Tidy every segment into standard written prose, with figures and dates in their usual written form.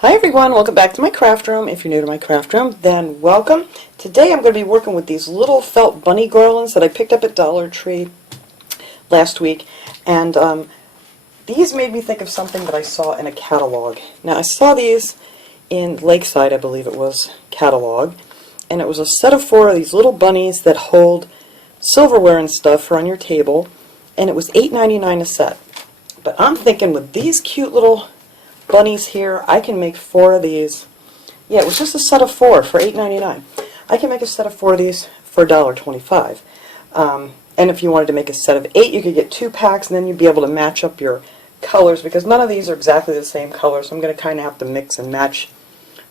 Hi everyone, welcome back to my craft room. If you're new to my craft room, then welcome. Today I'm going to be working with these little felt bunny garlands that I picked up at Dollar Tree last week, and these made me think of something that I saw in a catalog. Now I saw these in Lakeside, I believe it was, catalog, and it was a set of 4 of these little bunnies that hold silverware and stuff for on your table, and it was $8.99 a set. But I'm thinking with these cute little bunnies here, I can make 4 of these. Yeah, it was just a set of 4 for $8.99. I can make a set of 4 of these for $1.25. And if you wanted to make a set of 8, you could get 2 packs, and then you'd be able to match up your colors, because none of these are exactly the same color, so I'm going to kind of have to mix and match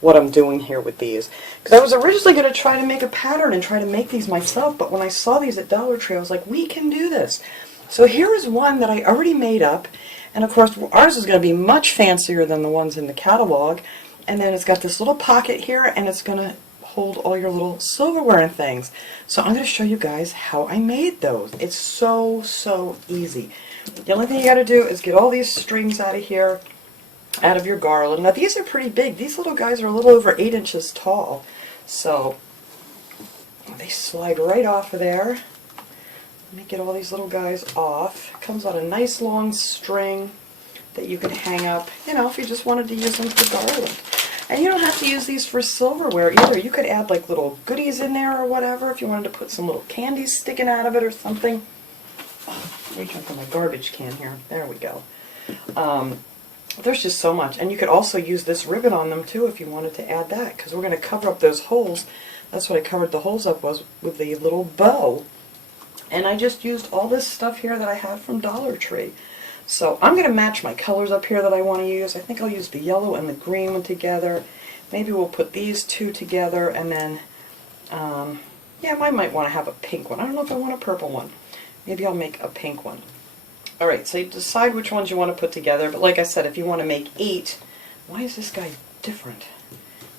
what I'm doing here with these. Because I was originally going to try to make a pattern and try to make these myself, but when I saw these at Dollar Tree, I was like, we can do this. So here is one that I already made up. And of course, ours is going to be much fancier than the ones in the catalog. And then it's got this little pocket here, and it's going to hold all your little silverware and things. So I'm going to show you guys how I made those. It's so easy. The only thing you got to do is get all these strings out of here, out of your garland. Now these are pretty big. These little guys are a little over 8 inches tall. So they slide right off of there. Let me get all these little guys off. It comes on a nice long string that you can hang up, you know, if you just wanted to use them for garland. And you don't have to use these for silverware either. You could add like little goodies in there or whatever if you wanted to put some little candies sticking out of it or something. Let me jump on my garbage can here. There we go. There's just so much. And you could also use this ribbon on them too if you wanted to add that, because we're going to cover up those holes. That's what I covered the holes up was with the little bow. And I just used all this stuff here that I had from Dollar Tree. So I'm going to match my colors up here that I want to use. I think I'll use the yellow and the green one together. Maybe we'll put these 2 together, and then, yeah, I might want to have a pink one. I don't know if I want a purple one. Maybe I'll make a pink one. Alright, so you decide which ones you want to put together, but like I said, if you want to make 8, why is this guy different?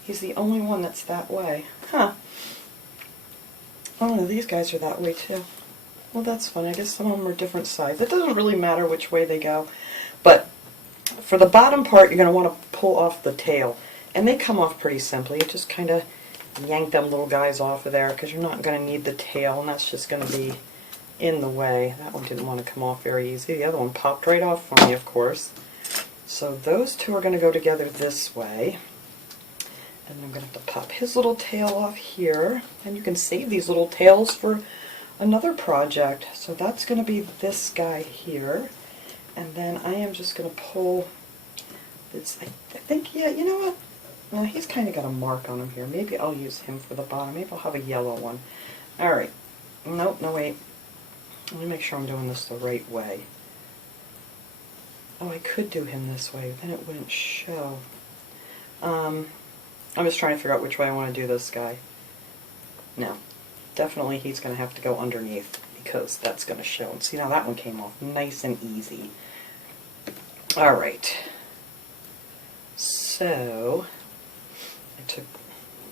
He's the only one that's that way. Huh. Oh no, these guys are that way too. Well, that's fun. I guess some of them are different size. It doesn't really matter which way they go. But for the bottom part, you're going to want to pull off the tail. And they come off pretty simply. You just kind of yank them little guys off of there, because you're not going to need the tail, and that's just going to be in the way. That one didn't want to come off very easy. The other one popped right off for me, of course. So those 2 are going to go together this way. And I'm going to have to pop his little tail off here. And you can save these little tails for another project. So that's going to be this guy here, and then I am just going to pull this. I think, yeah, you know what? Well, he's kind of got a mark on him here. Maybe I'll use him for the bottom. Maybe I'll have a yellow one. Alright. Nope, no, wait. Let me make sure I'm doing this the right way. Oh, I could do him this way, then it wouldn't show. I'm just trying to figure out which way I want to do this guy. No. Definitely he's going to have to go underneath, because that's going to show. And see, now that one came off nice and easy. Alright. So,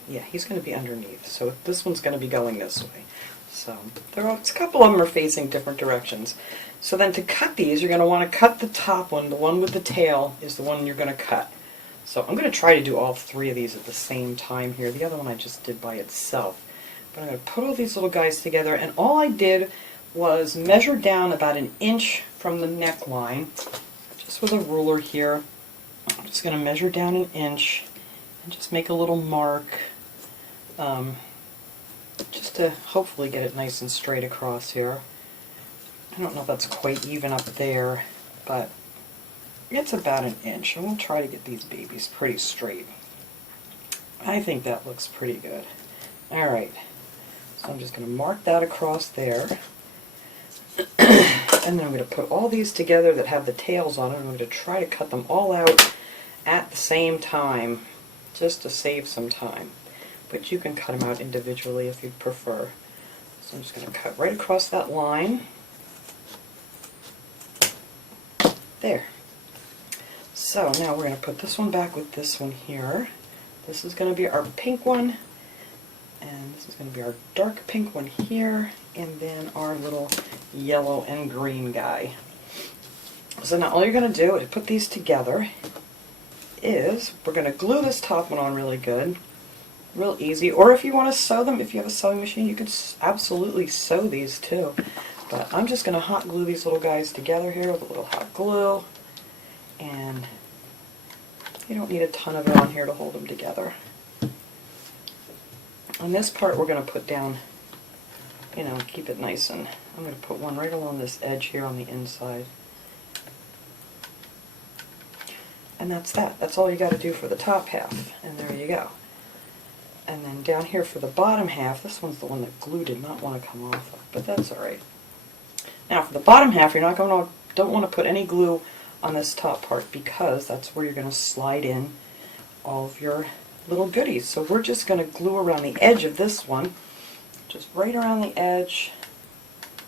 yeah, he's going to be underneath. So this one's going to be going this way. So, a couple of them are facing different directions. So then to cut these, you're going to want to cut the top one. The one with the tail is the one you're going to cut. So I'm going to try to do all 3 of these at the same time here. The other one I just did by itself. But I'm going to put all these little guys together, and all I did was measure down about 1 inch from the neckline, just with a ruler here. I'm just going to measure down 1 inch and just make a little mark, just to hopefully get it nice and straight across here. I don't know if that's quite even up there, but it's about 1 inch, and we'll try to get these babies pretty straight. I think that looks pretty good. Alright. So I'm just going to mark that across there, and then I'm going to put all these together that have the tails on it. I'm going to try to cut them all out at the same time, just to save some time. But you can cut them out individually if you'd prefer. So I'm just going to cut right across that line. There. So now we're going to put this one back with this one here. This is going to be our pink one. And this is going to be our dark pink one here, and then our little yellow and green guy. So now all you're going to do is put these together, is we're going to glue this top one on really good. Real easy. Or if you want to sew them, if you have a sewing machine, you could absolutely sew these too. But I'm just going to hot glue these little guys together here with a little hot glue. And you don't need a ton of it on here to hold them together. On this part we're going to put down, you know, keep it nice, and I'm going to put one right along this edge here on the inside. And that's that. That's all you got to do for the top half. And there you go. And then down here for the bottom half, this one's the one that glue did not want to come off of, but that's alright. Now for the bottom half, you're not going to, don't want to put any glue on this top part because that's where you're going to slide in all of your little goodies. So we're just going to glue around the edge of this one, just right around the edge.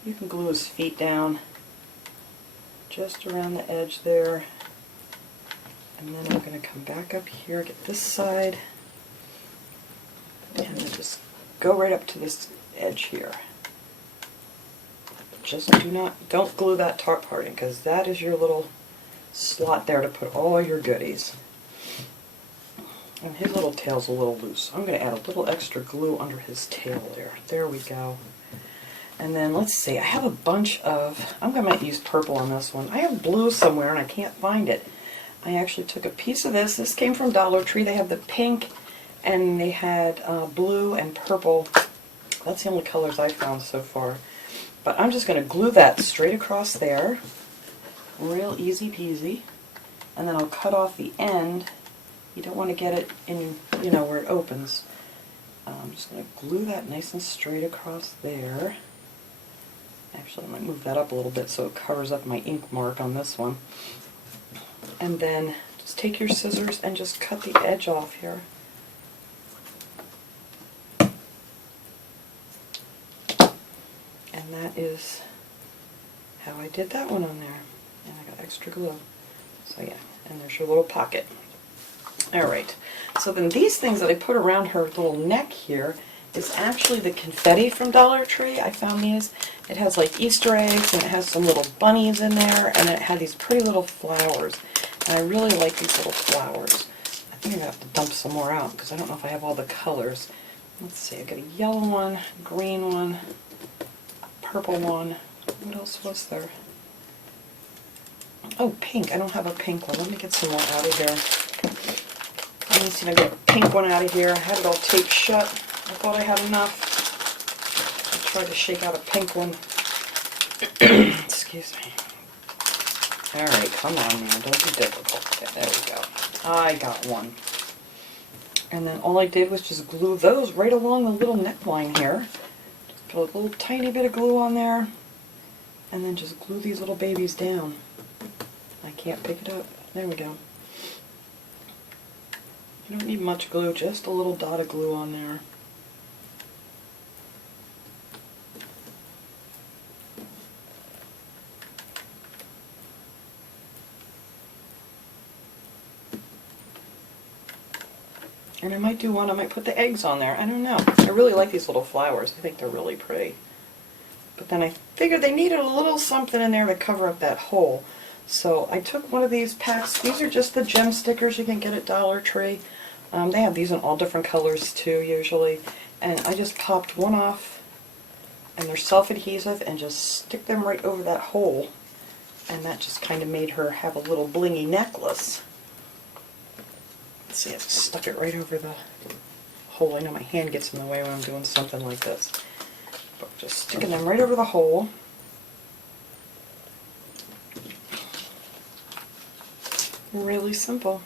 You can glue his feet down, just around the edge there. And then I'm going to come back up here, get this side, and then just go right up to this edge here. Just don't glue that top part in, because that is your little slot there to put all your goodies. And his little tail's a little loose. I'm going to add a little extra glue under his tail there. There we go. And then let's see, I have a bunch of, I'm going to use purple on this one. I have blue somewhere and I can't find it. I actually took a piece of this. This came from Dollar Tree. They have the pink and they had blue and purple. That's the only colors I found so far. But I'm just going to glue that straight across there. Real easy peasy. And then I'll cut off the end. You don't want to get it in, you know, where it opens. I'm just going to glue that nice and straight across there. Actually, I might move that up a little bit so it covers up my ink mark on this one. And then just take your scissors and just cut the edge off here. And that is how I did that one on there. And I got extra glue. So yeah, and there's your little pocket. Alright, so then these things that I put around her little neck here is actually the confetti from Dollar Tree. I found these. It has like Easter eggs and it has some little bunnies in there and it had these pretty little flowers. And I really like these little flowers. I think I'm going to have to dump some more out because I don't know if I have all the colors. Let's see, I got a yellow one, green one, a purple one. What else was there? Oh, pink. I don't have a pink one. Let me get some more out of here. Let me see if I get a pink one out of here. I had it all taped shut. I thought I had enough. I tried to shake out a pink one. Excuse me. Alright, come on now. Don't be difficult. Okay, there we go. I got one. And then all I did was just glue those right along the little neckline here. Just put a little tiny bit of glue on there. And then just glue these little babies down. I can't pick it up. There we go. You don't need much glue, just a little dot of glue on there. And I might do one, I might put the eggs on there. I don't know. I really like these little flowers. I think they're really pretty. But then I figured they needed a little something in there to cover up that hole. So I took one of these packs. These are just the gem stickers you can get at Dollar Tree. They have these in all different colors too, usually. And I just popped one off, and they're self-adhesive, and just stick them right over that hole. And that just kind of made her have a little blingy necklace. Let's see, I just stuck it right over the hole. I know my hand gets in the way when I'm doing something like this. But just sticking them right over the hole. Really simple.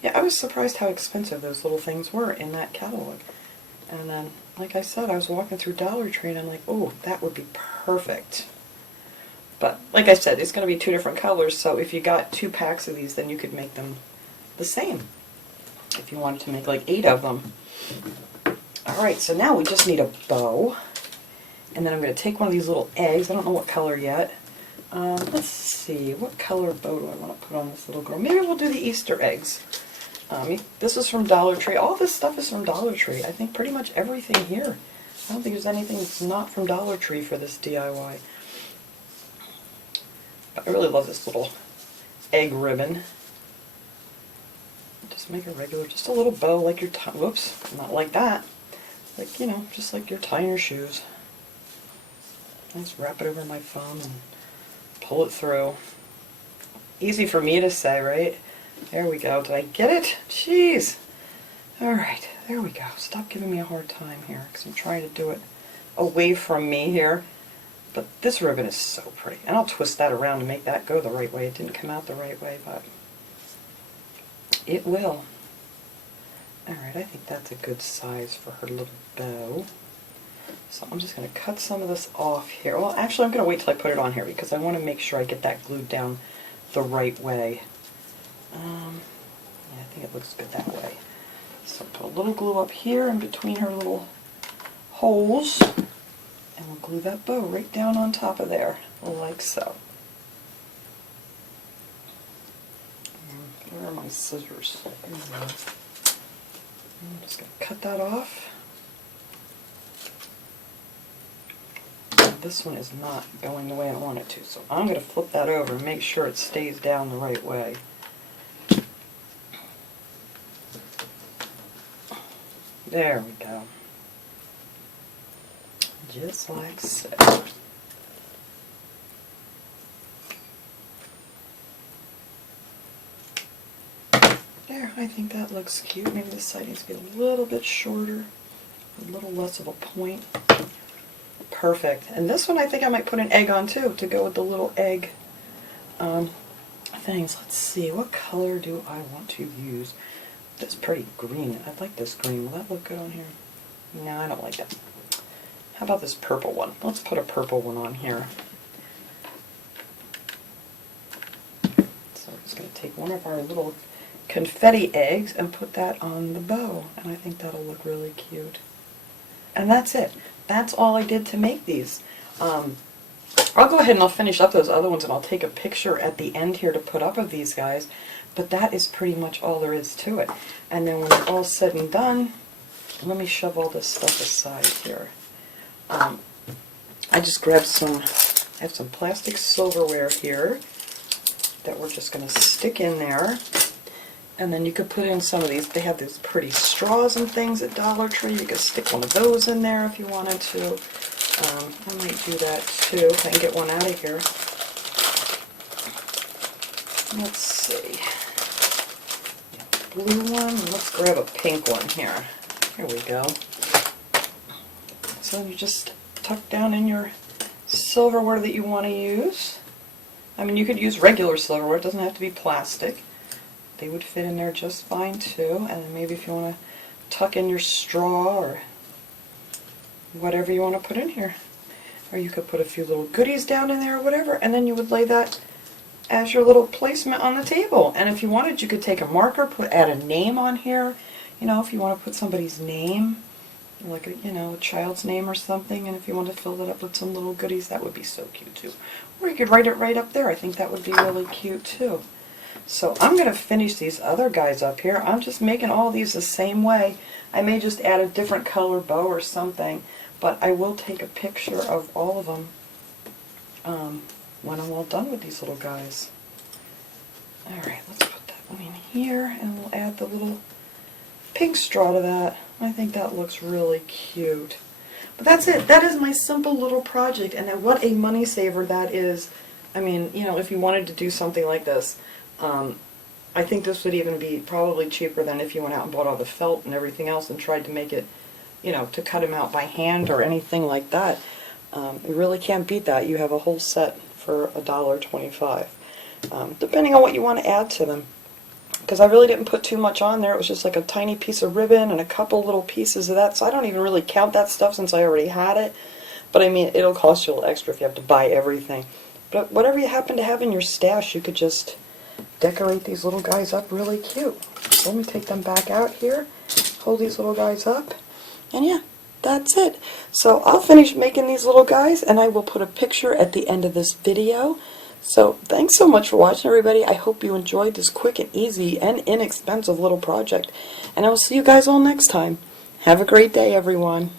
Yeah, I was surprised how expensive those little things were in that catalog. And then, like I said, I was walking through Dollar Tree and I'm like, oh, that would be perfect. But, like I said, it's going to be two different colors, so if you got 2 packs of these, then you could make them the same. If you wanted to make like 8 of them. Alright, so now we just need a bow. And then I'm going to take one of these little eggs. I don't know what color yet. Let's see, what color bow do I want to put on this little girl? Maybe we'll do the Easter eggs. This is from Dollar Tree. All this stuff is from Dollar Tree. I think pretty much everything here. I don't think there's anything that's not from Dollar Tree for this DIY. But I really love this little egg ribbon. Just make a regular, just a little bow like your whoops, not like that. Like, you know, just like you're tying your shoes. Just wrap it over my thumb and pull it through. Easy for me to say, right? There we go. Did I get it? Jeez. Alright, there we go. Stop giving me a hard time here, because I'm trying to do it away from me here. But this ribbon is so pretty. And I'll twist that around to make that go the right way. It didn't come out the right way, but it will. Alright, I think that's a good size for her little bow. So I'm just going to cut some of this off here. Well, actually, I'm going to wait till I put it on here because I want to make sure I get that glued down the right way. Yeah, I think it looks good that way. So put a little glue up here in between her little holes, and we'll glue that bow right down on top of there, like so. Where are my scissors? I'm just going to cut that off. This one is not going the way I want it to, so I'm going to flip that over and make sure it stays down the right way. There we go. Just like so. There, I think that looks cute. Maybe this side needs to be a little bit shorter, a little less of a point. Perfect. And this one I think I might put an egg on too, to go with the little egg things. Let's see, what color do I want to use? That's pretty green. I like this green. Will that look good on here? No, I don't like that. How about this purple one? Let's put a purple one on here. So I'm just going to take one of our little confetti eggs and put that on the bow. And I think that'll look really cute. And that's it. That's all I did to make these. I'll go ahead and I'll finish up those other ones and I'll take a picture at the end here to put up of these guys. But that is pretty much all there is to it. And then when it's all said and done, let me shove all this stuff aside here. I just grabbed I have some plastic silverware here that we're just going to stick in there. And then you could put in some of these. They have these pretty straws and things at Dollar Tree. You could stick one of those in there if you wanted to. I might do that too if I can get one out of here. Let's see. Blue one. Let's grab a pink one here. Here we go. So you just tuck down in your silverware that you want to use. I mean, you could use regular silverware. It doesn't have to be plastic. They would fit in there just fine too. And then maybe if you want to tuck in your straw or whatever you want to put in here. Or you could put a few little goodies down in there or whatever, and then you would lay that as your little placement on the table. And if you wanted, you could take a marker, add a name on here. You know, if you want to put somebody's name, like a, you know, a child's name or something, and if you want to fill it up with some little goodies, that would be so cute too. Or you could write it right up there. I think that would be really cute too. So I'm going to finish these other guys up here. I'm just making all these the same way. I may just add a different color bow or something, but I will take a picture of all of them when I'm all done with these little guys. Alright, let's put that one in here, and we'll add the little pink straw to that. I think that looks really cute. But that's it. That is my simple little project, and what a money saver that is. I mean, you know, if you wanted to do something like this, I think this would even be probably cheaper than if you went out and bought all the felt and everything else and tried to make it, you know, to cut them out by hand or anything like that. You really can't beat that. You have a whole set for $1.25, depending on what you want to add to them. Because I really didn't put too much on there. It was just like a tiny piece of ribbon and a couple little pieces of that, so I don't even really count that stuff since I already had it. But I mean, it'll cost you a little extra if you have to buy everything. But whatever you happen to have in your stash, you could just decorate these little guys up really cute. So let me take them back out here, hold these little guys up, and yeah, that's it. So I'll finish making these little guys, and I will put a picture at the end of this video. So thanks so much for watching, everybody. I hope you enjoyed this quick and easy and inexpensive little project, and I will see you guys all next time. Have a great day, everyone.